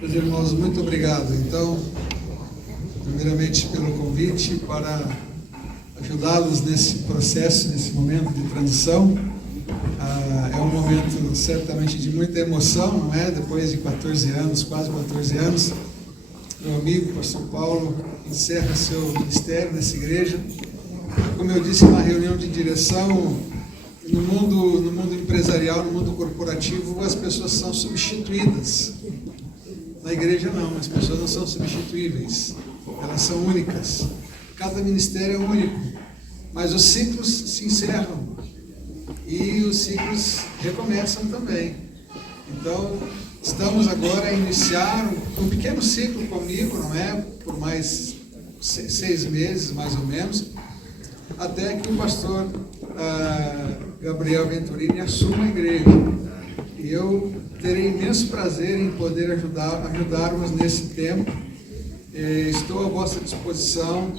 Meus irmãos, muito obrigado. Então, primeiramente pelo convite para ajudá-los nesse processo, nesse momento de transição. É um momento certamente de muita emoção, não é? Depois de 14 anos, quase 14 anos, meu amigo, pastor Paulo, encerra seu ministério nessa igreja. Como eu disse na reunião de direção, no mundo empresarial, no mundo corporativo, as pessoas são substituídas. Na igreja não, as pessoas não são substituíveis, elas são únicas. Cada ministério é único, mas os ciclos se encerram e os ciclos recomeçam também. Então, estamos agora a iniciar um pequeno ciclo comigo, não é? Por mais 6 meses, mais ou menos, até que o pastor Gabriel Venturini assuma a igreja. E eu terei imenso prazer em poder ajudarmos nesse tempo. Estou à vossa disposição.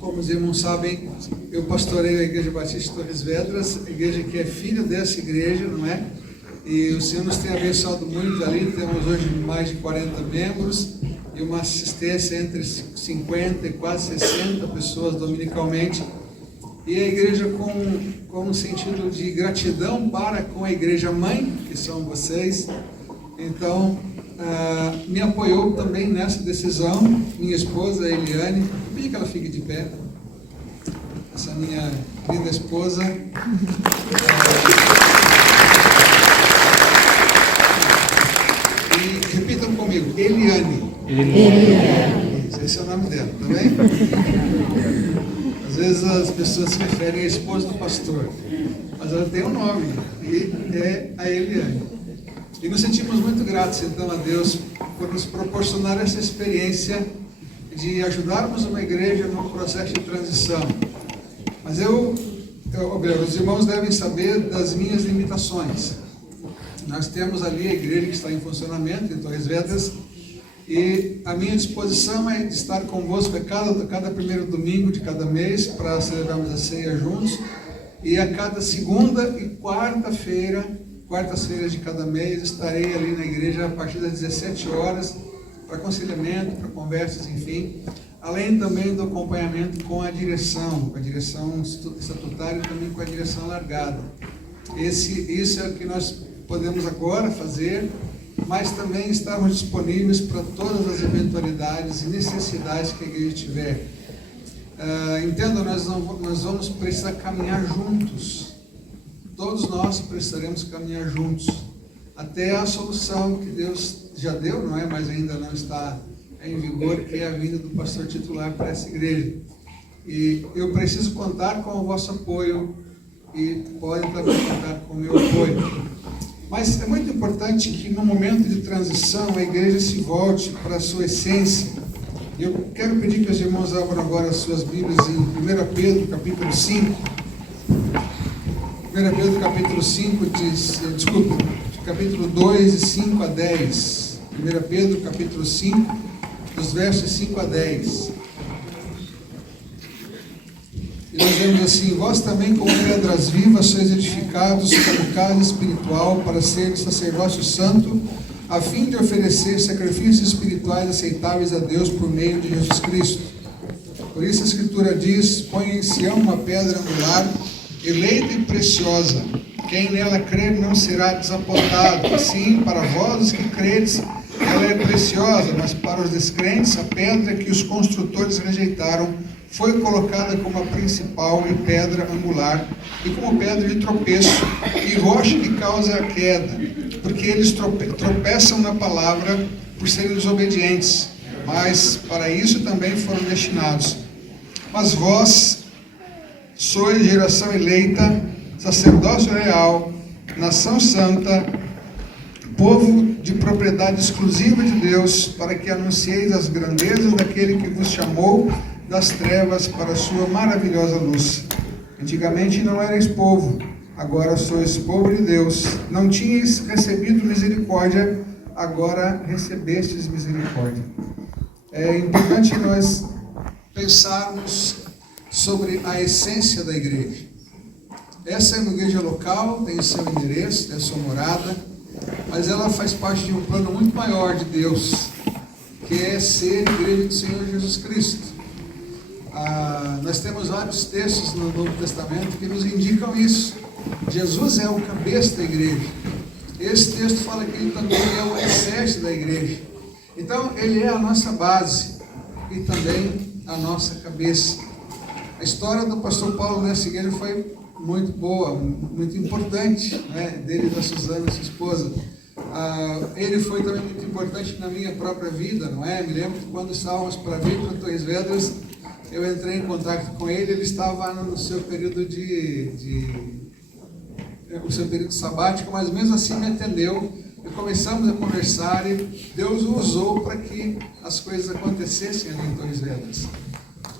Como os irmãos sabem, eu pastoreio a Igreja Batista de Torres Vedras, a igreja que é filha dessa igreja, não é? E o Senhor nos tem abençoado muito ali. Temos hoje mais de 40 membros e uma assistência entre 50 e quase 60 pessoas dominicalmente. E a igreja com um sentido de gratidão para com a igreja mãe, que são vocês. Então, me apoiou também nessa decisão, minha esposa Eliane. Pedi que ela fique de pé, essa minha linda esposa. E repitam comigo, Eliane. Esse é o nome dela, tá bem? Às vezes as pessoas se referem à esposa do pastor, mas ela tem um nome, e é a Eliane. E nos sentimos muito gratos, então, a Deus por nos proporcionar essa experiência de ajudarmos uma igreja no processo de transição. Mas os irmãos devem saber das minhas limitações. Nós temos ali a igreja que está em funcionamento, em Torres Vedras, e a minha disposição é de estar convosco a cada primeiro domingo de cada mês para celebrarmos a ceia juntos, e a cada segunda e quartas-feiras de cada mês estarei ali na igreja a partir das 17 horas para aconselhamento, para conversas, enfim, além também do acompanhamento com a direção estatutária e também com a direção largada. Isso é o que nós podemos agora fazer, mas também estarmos disponíveis para todas as eventualidades e necessidades que a igreja tiver. Entenda, nós vamos precisar caminhar juntos. Todos nós precisaremos caminhar juntos até a solução que Deus já deu, não é? Mas ainda não está em vigor, que é a vinda do pastor titular para essa igreja. E eu preciso contar com o vosso apoio e podem também contar com o meu apoio. Mas é muito importante que no momento de transição a igreja se volte para a sua essência. Eu quero pedir que os irmãos abram agora as suas Bíblias em 1 Pedro, capítulo 5. 1 Pedro, capítulo 5, capítulo 2, de 5 a 10. 1 Pedro, capítulo 5, dos versos 5 a 10. E nós vemos assim: vós também, como pedras vivas, sois edificados como casa espiritual para ser sacerdócio santo, a fim de oferecer sacrifícios espirituais aceitáveis a Deus por meio de Jesus Cristo. Por isso a Escritura diz: põe em Sião uma pedra angular, eleita e preciosa. Quem nela crer não será desapontado. Assim, para vós os que credes, ela é preciosa, mas para os descrentes, a pedra que os construtores rejeitaram foi colocada como a principal e pedra angular, e como pedra de tropeço, e rocha que causa a queda, porque eles tropeçam na palavra por serem desobedientes, mas para isso também foram destinados. Mas vós sois geração eleita, sacerdócio real, nação santa, povo de propriedade exclusiva de Deus, para que anuncieis as grandezas daquele que vos chamou das trevas para a sua maravilhosa luz. Antigamente não erais povo, agora sois povo de Deus. Não tinhais recebido misericórdia, agora recebestes misericórdia. É importante nós pensarmos sobre a essência da igreja. Essa é uma igreja local, tem seu endereço, tem sua morada, mas ela faz parte de um plano muito maior de Deus, que é ser igreja do Senhor Jesus Cristo. Nós temos vários textos no Novo Testamento que nos indicam isso. Jesus é o cabeça da igreja. Esse texto fala que ele também é o alicerce da igreja. Então, ele é a nossa base e também a nossa cabeça. A história do pastor Paulo nessa igreja foi muito boa, muito importante, né? Dele e da Suzana, sua esposa. Ele foi também muito importante na minha própria vida, não é? Me lembro que quando estávamos para vir para Torres Vedras, eu entrei em contato com ele. Ele estava no seu período o seu período sabático, mas mesmo assim me atendeu e começamos a conversar, e Deus o usou para que as coisas acontecessem ali em Torres Vedras.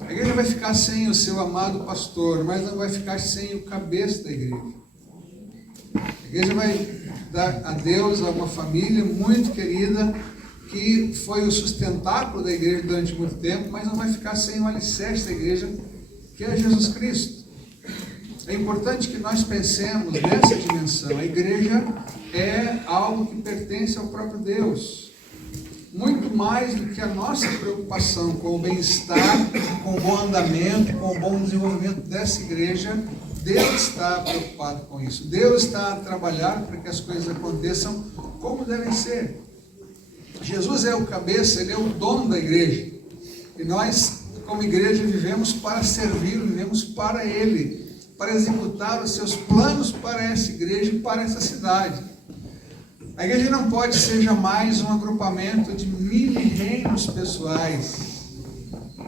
A igreja vai ficar sem o seu amado pastor, mas não vai ficar sem o cabeça da igreja. A igreja vai dar a Deus a uma família muito querida, que foi o sustentáculo da igreja durante muito tempo, mas não vai ficar sem o alicerce da igreja, que é Jesus Cristo. É importante que nós pensemos nessa dimensão. A igreja é algo que pertence ao próprio Deus. Muito mais do que a nossa preocupação com o bem-estar, com o bom andamento, com o bom desenvolvimento dessa igreja, Deus está preocupado com isso. Deus está a trabalhar para que as coisas aconteçam como devem ser. Jesus é o cabeça, ele é o dono da igreja. E nós, como igreja, vivemos para servir, vivemos para ele, para executar os seus planos para essa igreja e para essa cidade. A igreja não pode ser jamais um agrupamento de mini-reinos pessoais,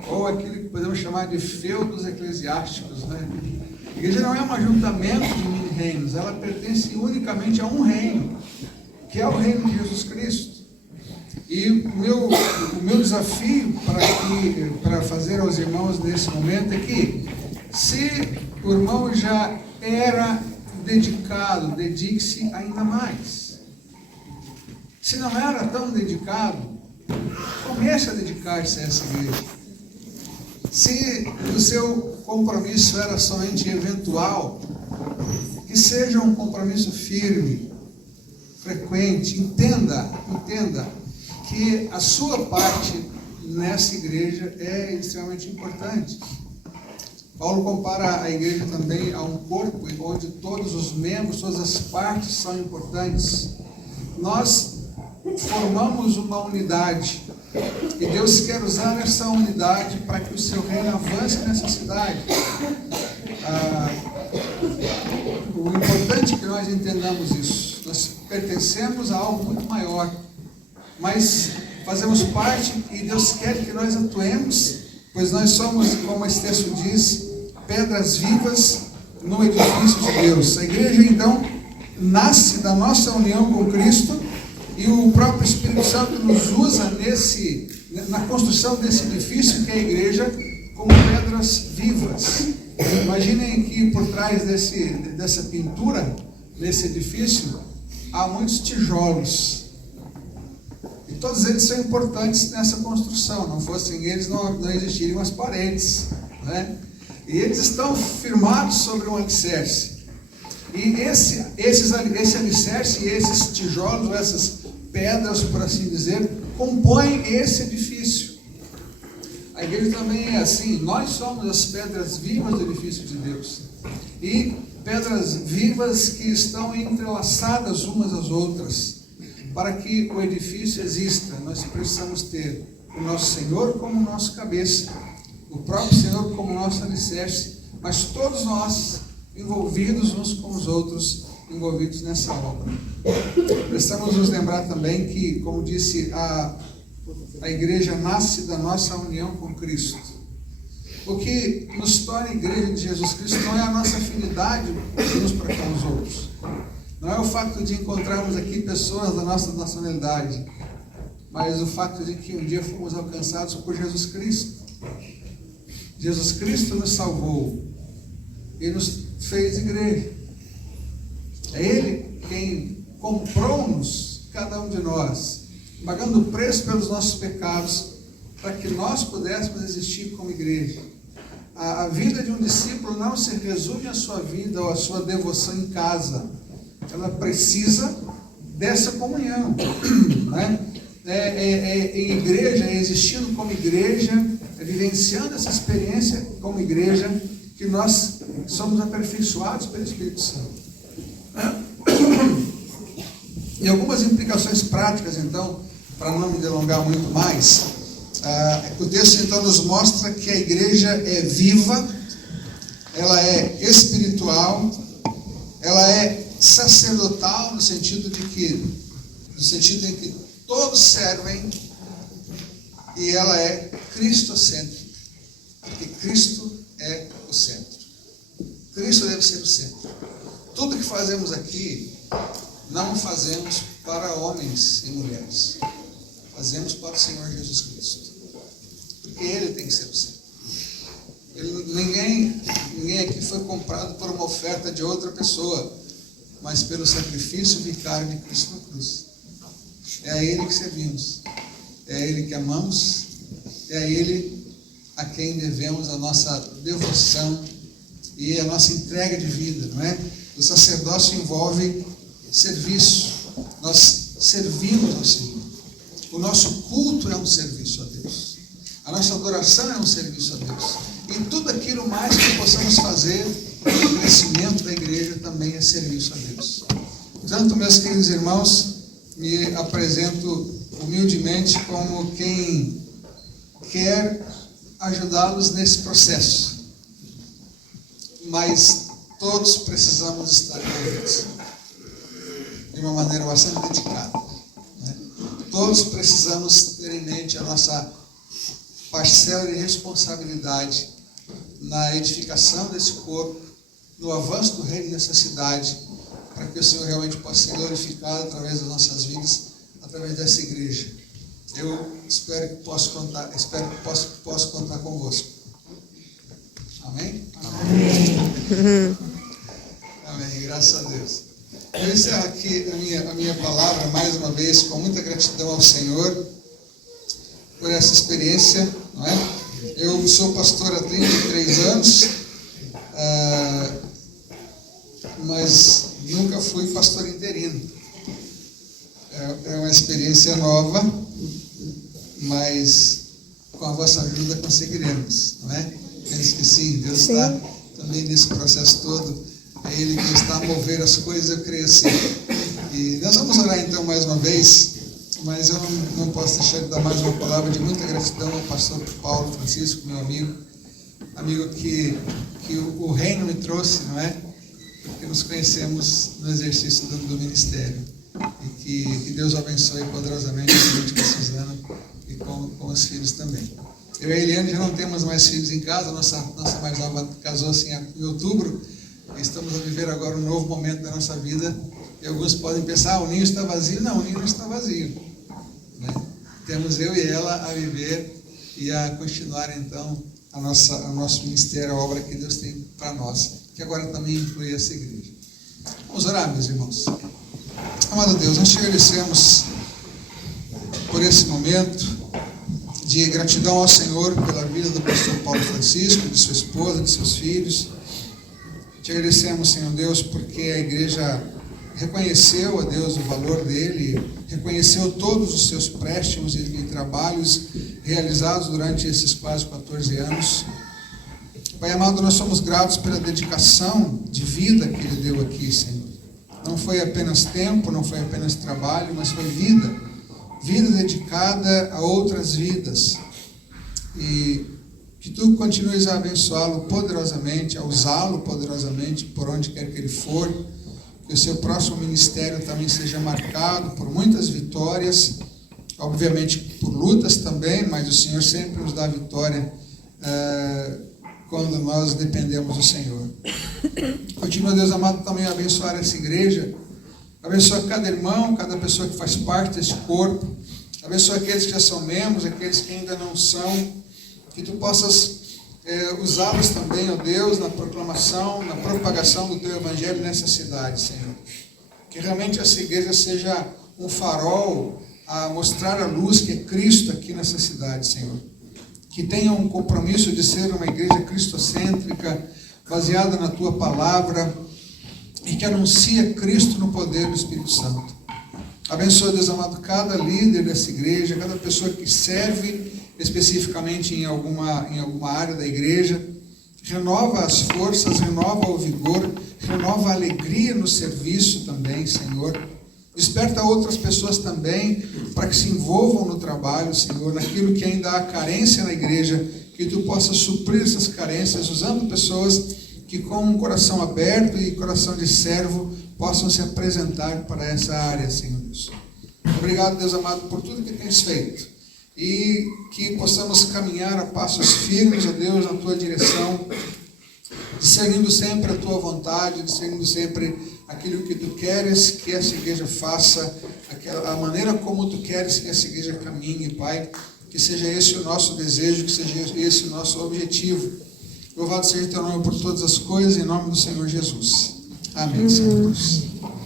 ou aquilo que podemos chamar de feudos eclesiásticos, né? A igreja não é um ajuntamento de mini-reinos, ela pertence unicamente a um reino, que é o reino de Jesus Cristo. E o meu desafio para fazer aos irmãos nesse momento é que, se o irmão já era dedicado, dedique-se ainda mais. Se não era tão dedicado, comece a dedicar-se a essa igreja. Se o seu compromisso era somente eventual, que seja um compromisso firme, frequente. Entenda que a sua parte nessa igreja é extremamente importante. Paulo compara a igreja também a um corpo onde todos os membros, todas as partes são importantes. Nós formamos uma unidade e Deus quer usar essa unidade para que o seu reino avance nessa cidade. O importante é que nós entendamos isso. Nós pertencemos a algo muito maior, mas fazemos parte e Deus quer que nós atuemos, pois nós somos, como esse texto diz, pedras vivas no edifício de Deus. A igreja, então, nasce da nossa união com Cristo, e o próprio Espírito Santo nos usa na construção desse edifício que é a igreja, como pedras vivas. Imaginem que por trás dessa pintura, nesse edifício, há muitos tijolos. E todos eles são importantes nessa construção. Não fossem eles, não existiriam as paredes, né? E eles estão firmados sobre um alicerce. E esse alicerce e esses tijolos, ou essas pedras, por assim dizer, compõem esse edifício. A igreja também é assim. Nós somos as pedras vivas do edifício de Deus. E pedras vivas que estão entrelaçadas umas às outras. Para que o edifício exista, nós precisamos ter o nosso Senhor como nosso cabeça, o próprio Senhor como nosso alicerce, mas todos nós envolvidos uns com os outros, envolvidos nessa obra. Precisamos nos lembrar também que, como disse, a igreja nasce da nossa união com Cristo. O que nos torna a igreja de Jesus Cristo não é a nossa afinidade uns para com os outros. Não é o fato de encontrarmos aqui pessoas da nossa nacionalidade, mas o fato de que um dia fomos alcançados por Jesus Cristo. Jesus Cristo nos salvou e nos fez igreja. É Ele quem comprou-nos, cada um de nós, pagando o preço pelos nossos pecados, para que nós pudéssemos existir como igreja. A vida de um discípulo não se resume à sua vida ou à sua devoção em casa. Ela precisa dessa comunhão, né? Em igreja, existindo como igreja, vivenciando essa experiência como igreja, que nós somos aperfeiçoados pelo Espírito Santo. E algumas implicações práticas, então, para não me delongar muito mais, o texto então nos mostra que a igreja é viva, ela é espiritual, ela é sacerdotal, no sentido em que todos servem, e ela é cristocêntrica, porque Cristo é o centro. Cristo deve ser o centro. Tudo que fazemos aqui, não fazemos para homens e mulheres, fazemos para o Senhor Jesus Cristo, porque Ele tem que ser o centro. Ninguém aqui foi comprado por uma oferta de outra pessoa, mas pelo sacrifício vicário de Cristo na cruz. É a Ele que servimos, é a Ele que amamos, é a Ele a quem devemos a nossa devoção e a nossa entrega de vida, não é? O sacerdócio envolve serviço, nós servimos ao Senhor. O nosso culto é um serviço a Deus, a nossa adoração é um serviço a Deus, e tudo aquilo mais que possamos fazer para o crescimento da igreja também é serviço a Deus. Portanto, meus queridos irmãos, me apresento humildemente como quem quer ajudá-los nesse processo, mas todos precisamos estar envolvidos de uma maneira bastante dedicada, né? Todos precisamos ter em mente a nossa parcela de responsabilidade na edificação desse corpo, no avanço do reino nessa cidade, para que o Senhor realmente possa ser glorificado através das nossas vidas, através dessa igreja. Eu espero que possa contar convosco. Amém? Amém. Amém. Graças a Deus. Eu encerro aqui a minha palavra mais uma vez com muita gratidão ao Senhor por essa experiência, não é? Eu sou pastor há 33 anos, mas nunca fui pastor interino. É uma experiência nova, mas com a vossa ajuda conseguiremos, não é? Penso que sim, Deus está também nesse processo todo, é Ele que está a mover as coisas, eu creio assim. E nós vamos orar então mais uma vez, mas eu não posso deixar de dar mais uma palavra de muita gratidão ao pastor Paulo Francisco, meu amigo que o reino me trouxe, não é? Porque nos conhecemos no exercício do ministério. E que Deus o abençoe poderosamente com a Suzana e com os filhos também. Eu e a Eliane já não temos mais filhos em casa, nossa mais nova casou assim em outubro, e estamos a viver agora um novo momento da nossa vida, e alguns podem pensar, o ninho está vazio. Não, o ninho não está vazio, né? Temos eu e ela a viver e a continuar então o nosso ministério, a obra que Deus tem para nós, que agora também inclui essa igreja. Vamos orar, meus irmãos. Amado Deus, nós te agradecemos por esse momento de gratidão ao Senhor pela vida do pastor Paulo Francisco, de sua esposa, de seus filhos. Te agradecemos, Senhor Deus, porque a igreja reconheceu a Deus o valor dele, reconheceu todos os seus préstimos e trabalhos realizados durante esses quase 14 anos. Pai amado, nós somos gratos pela dedicação de vida que ele deu aqui, Senhor. Não foi apenas tempo, não foi apenas trabalho, mas foi vida dedicada a outras vidas. E que tu continues a abençoá-lo poderosamente, a usá-lo poderosamente por onde quer que ele for. Que o seu próximo ministério também seja marcado por muitas vitórias, obviamente por lutas também, mas o Senhor sempre nos dá vitória quando nós dependemos do Senhor. Continua, Deus amado, também a abençoar essa igreja, abençoa cada irmão, cada pessoa que faz parte desse corpo, abençoa aqueles que já são membros, aqueles que ainda não são, que tu possas usá-los também, ó Deus, na proclamação, na propagação do teu evangelho nessa cidade, Senhor. Que realmente essa igreja seja um farol a mostrar a luz que é Cristo aqui nessa cidade, Senhor. Que tenha um compromisso de ser uma igreja cristocêntrica, baseada na tua palavra, e que anuncia Cristo no poder do Espírito Santo. Abençoa, Deus amado, cada líder dessa igreja, cada pessoa que serve especificamente em alguma área da igreja. Renova as forças, renova o vigor, renova a alegria no serviço também, Senhor. Desperta outras pessoas também para que se envolvam no trabalho, Senhor, naquilo que ainda há carência na igreja, que Tu possas suprir essas carências, usando pessoas que com um coração aberto e coração de servo possam se apresentar para essa área, Senhor Deus. Obrigado, Deus amado, por tudo que Tens feito. E que possamos caminhar a passos firmes, ó Deus, na Tua direção, discernindo sempre a Tua vontade, discernindo sempre aquilo que Tu queres que essa igreja faça, a maneira como Tu queres que essa igreja caminhe, Pai. Que seja esse o nosso desejo, que seja esse o nosso objetivo. Louvado seja Teu nome por todas as coisas, em nome do Senhor Jesus. Amém, Senhor.